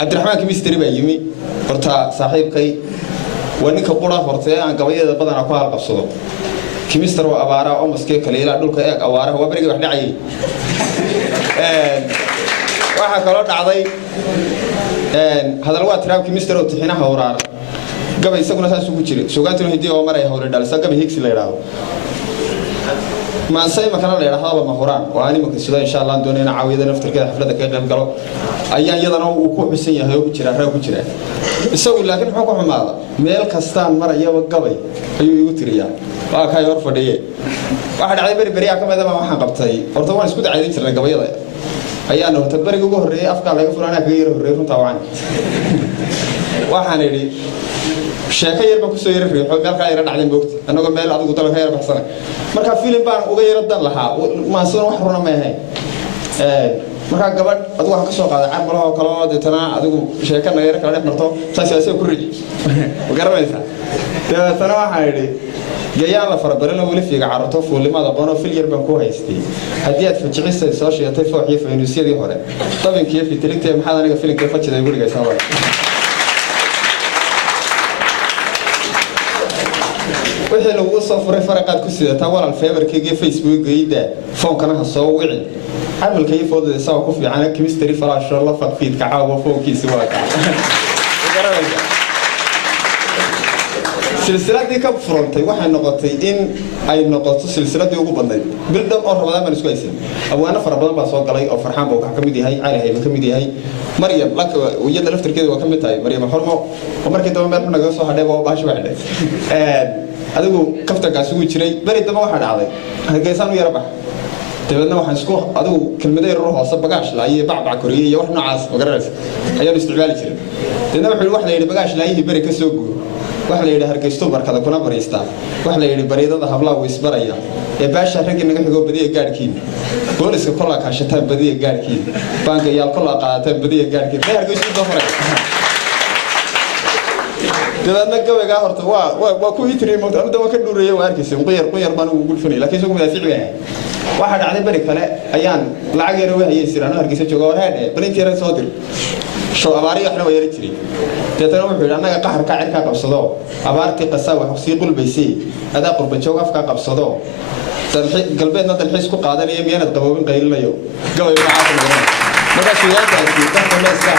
عبد الرحمن كميستري بيجيمي horta saaxiibkay waninka qura hortay aan gabayada badan ku halqabsado كميستر وأبارة أو مسكين كليلا دول كأيك أبارة هو بريء واحد عيي واحد كلام عضي هذا الوقت تراب كميستر وتحينها هورار قبل يسقون أساس سوكتشري سوكانتون هدي أو مرة يهور الدال سقى بهيكس اللي يراو ما نسي مكان اللي يراها بمهوران وأنا ممكن سودا إن شاء الله دونينا عاوية نفتر كده حفلة كده قالوا أيام يضنا وكوح السنة هيو كتير هيو كتير يسوي لكن حكم ماذا ميل كستان مرة يوم قبل أيو يكتريا وأكاي ورفديه واحد عايز بري كم هذا ما حقبتي أرتوان سكوت عايزين ترى قبيلة أيانه تبري جوه الرئي أفكار لا يفرنا كبير الرئي طبعا واحد يدي شاكير بكسير في حق قال كاير على الوقت أنا قبل لا أقول لك خير بحصنا مركب فيلم بان وغير الدم لها ما صار وحرنا ما هي مركب قبل أدوها كسوق هذا عم بلاه كلام دتنا أدو شاكنا غير كلام مرتو ساسي كوري وقرب إنسان تنا واحد يدي جايان لا فربرنا ولي في عرطوف ولما ضبنا في اليربان كو هيستي هديت فجعيس سوشيال تي فوحي في يونيسيدي هore طبعا كيف تلقت maxaa aniga filimka fajida ay guriga soo waray wixii lagu soo furay faraqad ku sida taa walaal feebarkayga Facebook geeyda foonkana ha soo wicin amalka ay foodada soo ku fiican chemistry faraasho la fadfiid ka caawa foonkiisa waa ka silsiladii ka furantay waxay noqotay in ay noqoto silsiladii ugu badnayd bil dhan oo Ramadaan baan isku haysan awaana fara badan baa soo galay oo farxaan baa ka mid yahay Cali Hayba ka mid yahay Maryam lak wiyada laftirkeeda waa ka mid tahay Maryam Hormo oo markii dambe meel naga soo hadhay waa baash waxay adigu kaftankaas ugu jiray bari dama waxa dhacday halkeesaan u yara bax dabadna waxaan isku adigu kelmadeer ruux hoose bagaash laayay bacbac koriye iyo wax noocaas magaranaysa ayaan isticmaali jiray dadna wuxuu wax la yiri bagaash laayay bari ka soo guur wax la yiraahdo hargeysto barkada kuna bariista wax la yiraahdo bareedada hablaha way isbaraya ee baasha rag inaga xigo badiya gaarkiin booliska kala ka shataan badiya gaarkiin banka yaal kala qaatan badiya gaarkiin hargeysto dooray dadna gabayga horta waa ku hitri mood anu daba ka dhureeyay waa arkaysan qoyar baan ugu gulfanay laakiin isagu madaafiic yahay waxa dhacday bari kale ayaan lacag yar waxay siraan hargeysa jooga wareede balintii yar soo dir soo abaari waxna way yar jiray dadana wuxuu yiraahdaa anaga qaharka cirka qabsado abaartii qasaa wax si qulbaysay adaa qurba joog afka qabsado dalxi galbeedna dalxiis ku qaadanaya miyaanad qaboobin qaylinayo gabay waxa ka markaa suugaanta ay ka meesha